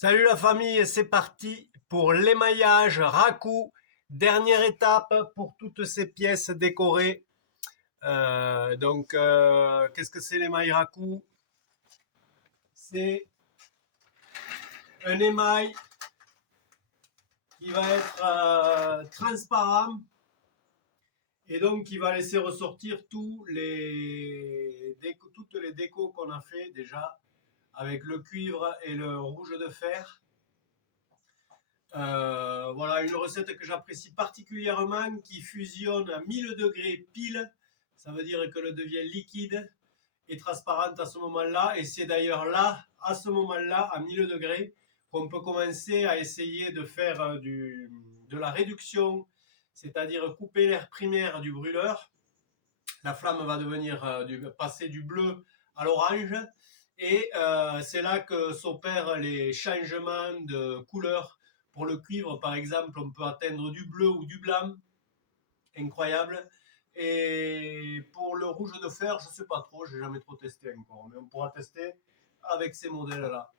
Salut la famille, c'est parti pour l'émaillage raku. Dernière étape pour toutes ces pièces décorées. Qu'est-ce que c'est l'émail raku? C'est un émail qui va être transparent et donc qui va laisser ressortir toutes les décos qu'on a fait déjà avec le cuivre et le rouge de fer. Voilà une recette que j'apprécie particulièrement, qui fusionne à 1000 degrés pile. Ça veut dire qu'elle devient liquide et transparente à ce moment-là. Et c'est d'ailleurs là, à ce moment-là, à 1000 degrés, qu'on peut commencer à essayer de faire de la réduction, c'est-à-dire couper l'air primaire du brûleur. La flamme va devenir passer du bleu à l'orange. Et c'est là que s'opèrent les changements de couleur. Pour le cuivre, par exemple, on peut atteindre du bleu ou du blanc. Incroyable. Et pour le rouge de fer, je ne sais pas trop, j'ai jamais trop testé encore, mais on pourra tester avec ces modèles-là.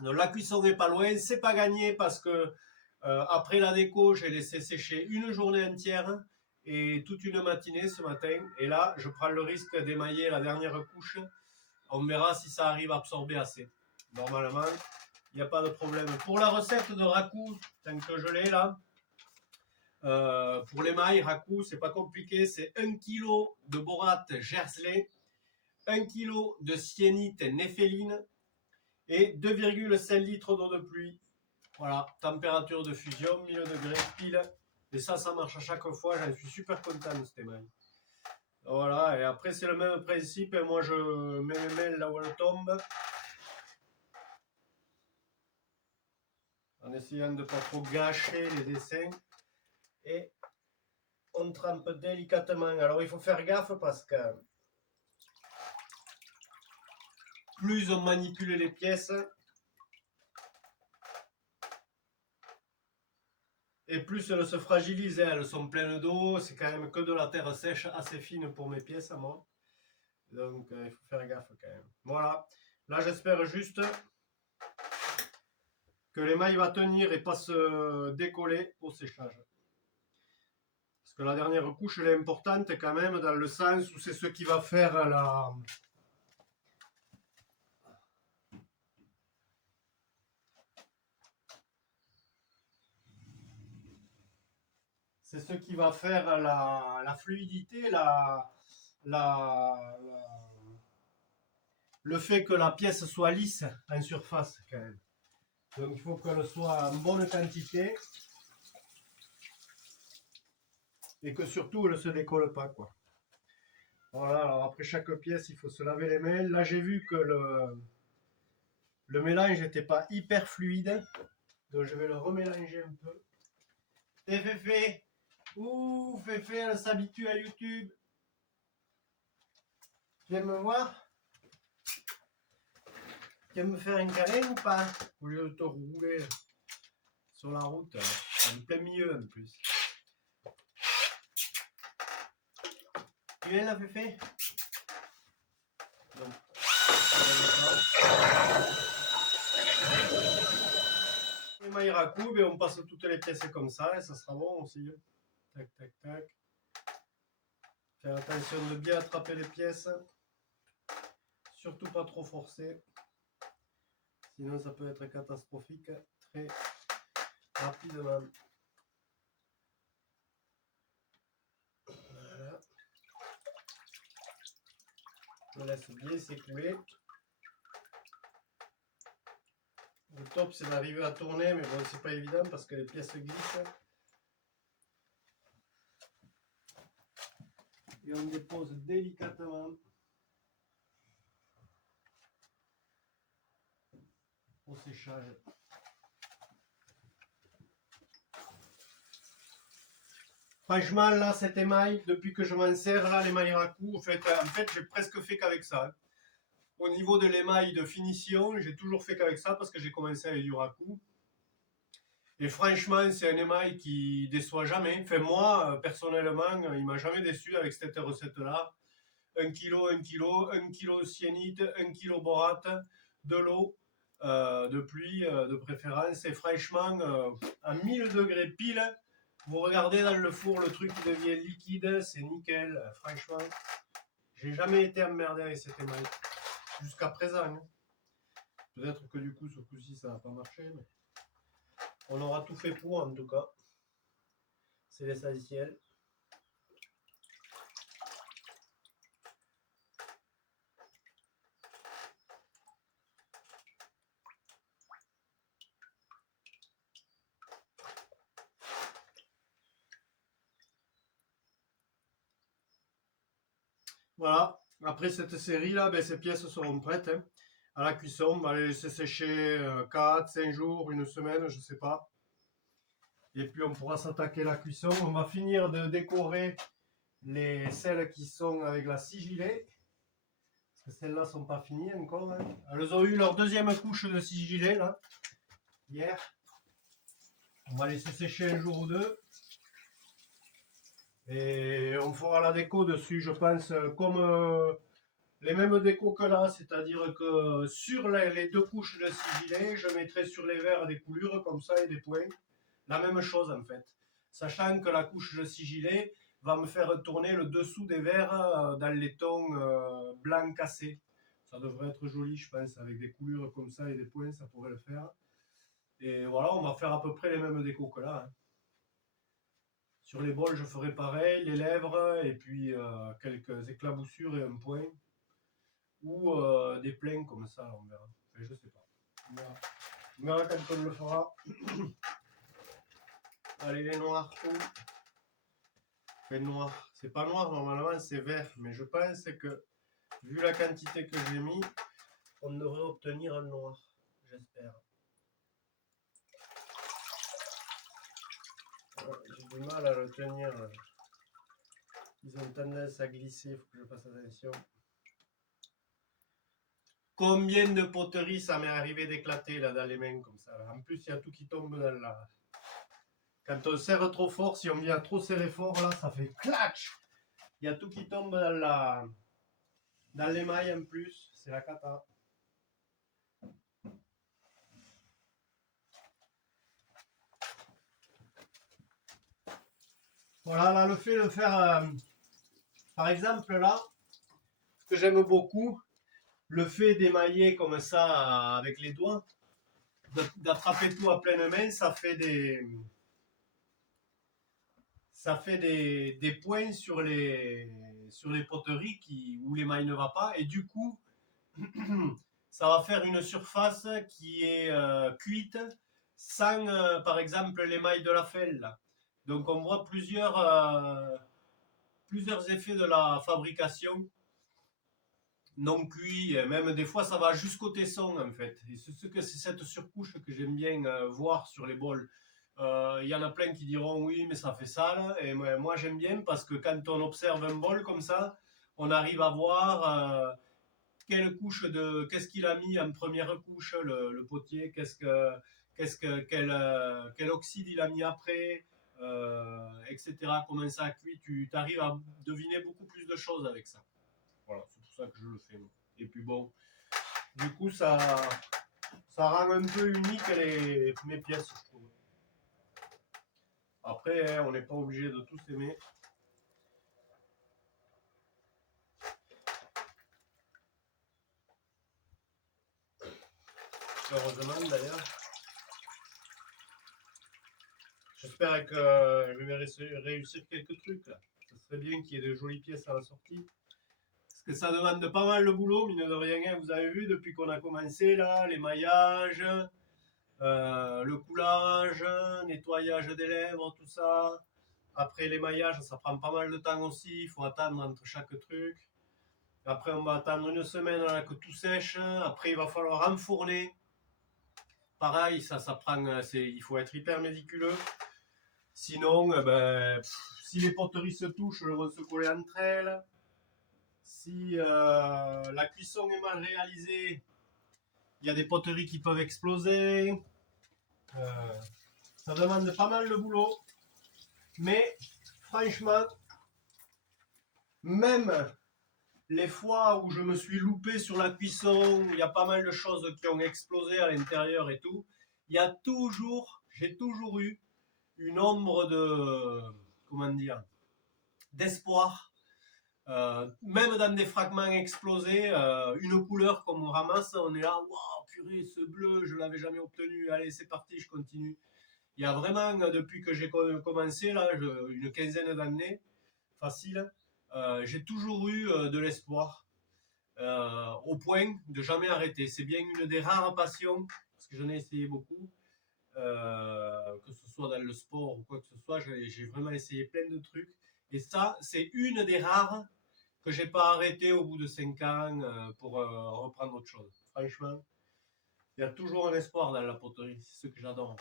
Donc la cuisson n'est pas loin, c'est pas gagné parce que après la déco, j'ai laissé sécher une journée entière et toute une matinée ce matin. Et là, je prends le risque d'émailler la dernière couche. On verra si ça arrive à absorber assez. Normalement, il n'y a pas de problème. Pour la recette de raku, tant que je l'ai là, pour l'émail raku, c'est pas compliqué. C'est 1 kg de borate Gersley, 1 kg de syénite néphéline et 2,5 litres d'eau de pluie. Voilà, température de fusion, 1000 degrés pile. Et ça marche à chaque fois. J'en suis super content de cet émail. Voilà, et après c'est le même principe. Et moi je mets mes mains là où elles tombent, en essayant de ne pas trop gâcher les dessins. Et on trempe délicatement. Alors il faut faire gaffe parce que plus on manipule les pièces, et plus elles se fragilisent. Elles sont pleines d'eau. C'est quand même que de la terre sèche assez fine pour mes pièces à moi. Donc il faut faire gaffe quand même. Voilà. Là j'espère juste que l'émail va tenir et pas se décoller au séchage. Parce que la dernière couche elle est importante quand même, dans le sens où c'est ce qui va faire la... C'est ce qui va faire la fluidité, la- le fait que la pièce soit lisse en surface quand même. Donc il faut qu'elle soit en bonne quantité et que surtout elle ne se décolle pas, quoi. Voilà, alors après chaque pièce il faut se laver les mains. Là j'ai vu que le mélange n'était pas hyper fluide, donc je vais le remélanger un peu. Et Féfé, ouh Féfé, elle s'habitue à YouTube. Tu viens me voir? Tu viens me faire un câlin ou pas? Au lieu de te rouler sur la route, en plein milieu en plus. Tu viens là, Féfé? Non. Émail raku, et on passe toutes les pièces comme ça et ça sera bon aussi. Tac, tac, tac. Faire attention de bien attraper les pièces. Surtout pas trop forcer. Sinon ça peut être catastrophique très rapidement. Voilà. Je laisse bien s'écouler. Le top c'est d'arriver à tourner, mais bon c'est pas évident parce que les pièces glissent. Et on dépose délicatement au séchage. Franchement là cet émail, depuis que je m'en sers là, l'émail raku, en fait j'ai presque fait qu'avec ça, hein. Au niveau de l'émail de finition, j'ai toujours fait qu'avec ça parce que j'ai commencé avec du raku. Et franchement, c'est un émail qui déçoit jamais. Enfin, moi, personnellement, il m'a jamais déçu avec cette recette-là. 1 kg, 1 kg, 1 kg cyénite, 1 kg borate, de l'eau, de pluie de préférence. Et franchement, à 1000 degrés pile, vous regardez dans le four, le truc qui devient liquide, c'est nickel. Franchement, j'ai jamais été emmerdé avec cet émail jusqu'à présent. Hein. Peut-être que du coup, ce coup-ci, ça va pas marcher, mais on aura tout fait pour en tout cas. C'est l'essentiel. Voilà, après cette série là, ben, ces pièces seront prêtes hein, à la cuisson. On va les laisser sécher 4, 5 jours, une semaine, je sais pas. Et puis on pourra s'attaquer à la cuisson. On va finir de décorer celles qui sont avec la sigilée. Parce que celles-là sont pas finies encore. Hein. Elles ont eu leur deuxième couche de sigilée là, hier. On va laisser sécher un jour ou deux. Et on fera la déco dessus, je pense, comme les mêmes décos que là, c'est-à-dire que sur les deux couches de sigilé, je mettrai sur les verres des coulures comme ça et des points. La même chose en fait. Sachant que la couche de sigilé va me faire tourner le dessous des verres dans les tons blancs cassés. Ça devrait être joli, je pense, avec des coulures comme ça et des points, ça pourrait le faire. Et voilà, on va faire à peu près les mêmes décos que là. Hein. Sur les bols, je ferai pareil, les lèvres, et puis quelques éclaboussures et un point. Ou des pleins comme ça, on verra. Enfin, je sais pas. On verra quand on le fera. Allez, les noirs, tout. Enfin, noir. C'est pas noir, normalement, c'est vert. Mais je pense que, vu la quantité que j'ai mis, on devrait obtenir un noir. J'espère. J'ai du mal à le tenir. Ils ont tendance à glisser, il faut que je fasse attention. Combien de poteries ça m'est arrivé d'éclater là dans les mains comme ça. En plus, il y a tout qui tombe dans la... Quand on serre trop fort, si on vient trop serrer fort là, ça fait clatch. Il y a tout qui tombe dans l'émail en plus. C'est la cata. Voilà, là, le fait de faire, par exemple, là, ce que j'aime beaucoup, le fait d'émailler comme ça avec les doigts, d'attraper tout à pleine main, ça fait des points sur les poteries où l'émail ne va pas, et du coup, ça va faire une surface qui est cuite sans, par exemple, l'émail de la felle. Donc on voit plusieurs effets de la fabrication non cuits, même des fois ça va jusqu'au tesson en fait. Et c'est cette surcouche que j'aime bien voir sur les bols. Il y en a plein qui diront oui mais ça fait sale, et moi j'aime bien parce que quand on observe un bol comme ça, on arrive à voir qu'est-ce qu'il a mis en première couche le potier, quel oxyde il a mis après, etc. Comment ça a cuit, tu arrives à deviner beaucoup plus de choses avec ça. Voilà, c'est pour ça que je le fais. Et puis bon, du coup, ça rend un peu unique mes pièces, je trouve. Après, hein, on n'est pas obligé de tous aimer. Heureusement, d'ailleurs. J'espère que je vais réussir quelques trucs. Là. Ça serait bien qu'il y ait de jolies pièces à la sortie. Parce que ça demande pas mal de boulot, mine de rien. Vous avez vu, depuis qu'on a commencé, là, l'émaillage, le coulage, nettoyage des lèvres, tout ça. Après l'émaillage, ça prend pas mal de temps aussi. Il faut attendre entre chaque truc. Après, on va attendre une semaine là, que tout sèche. Après, il va falloir enfourner. Pareil, ça prend. Il faut être hyper méticuleux. Sinon, si les poteries se touchent, elles vont se coller entre elles. Si la cuisson est mal réalisée, il y a des poteries qui peuvent exploser. Ça demande pas mal de boulot. Mais franchement, même les fois où je me suis loupé sur la cuisson, il y a pas mal de choses qui ont explosé à l'intérieur et tout. J'ai toujours eu une ombre de, comment dire, d'espoir. Même dans des fragments explosés, une couleur qu'on ramasse, on est là, waouh, purée, ce bleu, je l'avais jamais obtenu. Allez, c'est parti, je continue. Il y a vraiment, depuis que j'ai commencé, là, une quinzaine d'années, facile, j'ai toujours eu de l'espoir, au point de jamais arrêter. C'est bien une des rares passions, parce que j'en ai essayé beaucoup, que ce soit dans le sport ou quoi que ce soit, j'ai vraiment essayé plein de trucs. Et ça, c'est une des rares que j'ai pas arrêté au bout de 5 ans, pour reprendre autre chose. Franchement, il y a toujours un espoir dans la poterie, c'est ce que j'adore.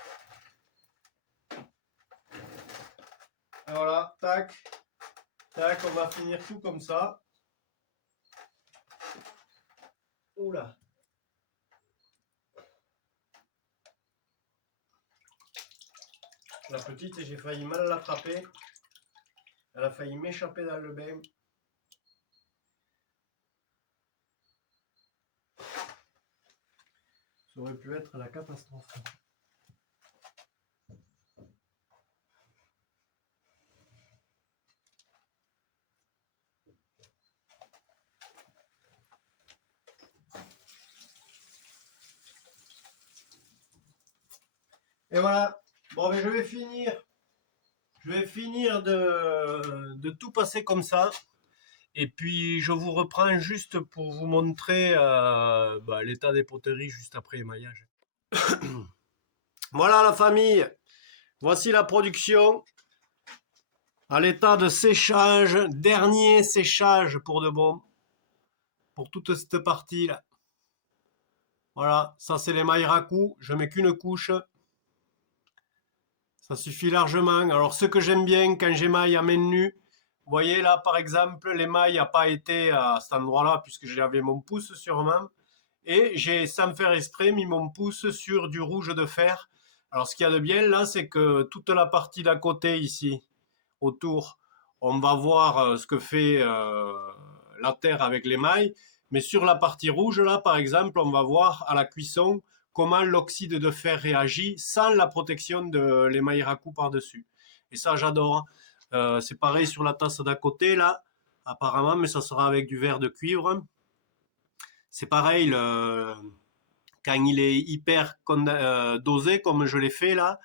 Et voilà, tac, tac, on va finir tout comme ça. Oula. La petite, j'ai failli mal l'attraper. Elle a failli m'échapper dans le bain. Ça aurait pu être la catastrophe. Et voilà. Bon, mais je vais finir. Je vais finir de tout passer comme ça. Et puis, je vous reprends juste pour vous montrer l'état des poteries juste après émaillage. Voilà la famille. Voici la production. À l'état de séchage. Dernier séchage pour de bon. Pour toute cette partie là. Voilà, ça c'est l'émail raku. Je mets qu'une couche. Ça suffit largement. Alors ce que j'aime bien quand j'émaille à main nue, vous voyez là par exemple, l'émail n'a pas été à cet endroit-là puisque j'avais mon pouce sûrement. Et j'ai sans faire exprès mis mon pouce sur du rouge de fer. Alors ce qu'il y a de bien là, c'est que toute la partie d'à côté ici, autour, on va voir ce que fait la terre avec l'émail. Mais sur la partie rouge là, par exemple, on va voir à la cuisson comment l'oxyde de fer réagit sans la protection de l'émail raku par-dessus. Et ça, j'adore. C'est pareil sur la tasse d'à côté, là, apparemment, mais ça sera avec du verre de cuivre. C'est pareil, quand il est hyper dosé, comme je l'ai fait là,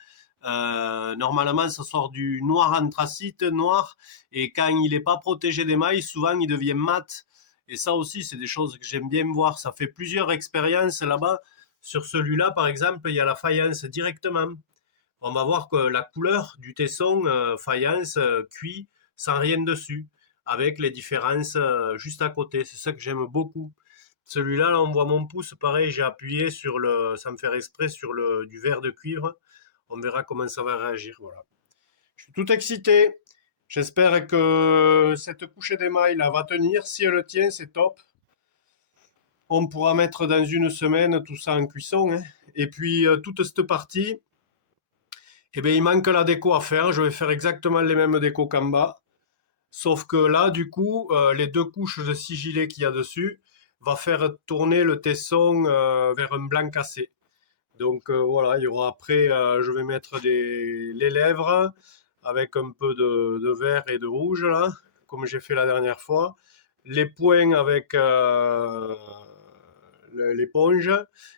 normalement, ça sort du noir anthracite, noir, et quand il n'est pas protégé d'émail, souvent il devient mat. Et ça aussi, c'est des choses que j'aime bien voir. Ça fait plusieurs expériences là-bas. Sur celui-là, par exemple, il y a la faïence directement. On va voir que la couleur du tesson faïence cuit sans rien dessus, avec les différences juste à côté. C'est ça que j'aime beaucoup. Celui-là, là, on voit mon pouce, pareil, j'ai appuyé sur le, sans me faire exprès, sur du verre de cuivre. On verra comment ça va réagir. Voilà. Je suis tout excité. J'espère que cette couche d'émail là va tenir. Si elle tient, c'est top. On pourra mettre dans une semaine tout ça en cuisson, hein. Et puis toute cette partie, eh bien, il manque la déco à faire. Je vais faire exactement les mêmes décos qu'en bas. Sauf que là, du coup, les deux couches de sigilé qu'il y a dessus va faire tourner le tesson vers un blanc cassé. Donc voilà, il y aura après, je vais mettre les lèvres avec un peu de vert et de rouge là, comme j'ai fait la dernière fois. Les poings avec l'éponge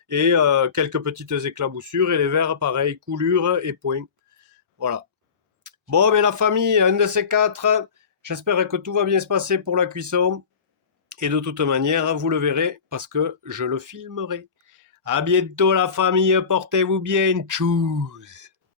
et quelques petites éclaboussures et les verres pareil, coulure et poings. Voilà. Bon, mais la famille, un de ces quatre, j'espère que tout va bien se passer pour la cuisson. Et de toute manière, vous le verrez parce que je le filmerai. À bientôt la famille, portez-vous bien, tchuss.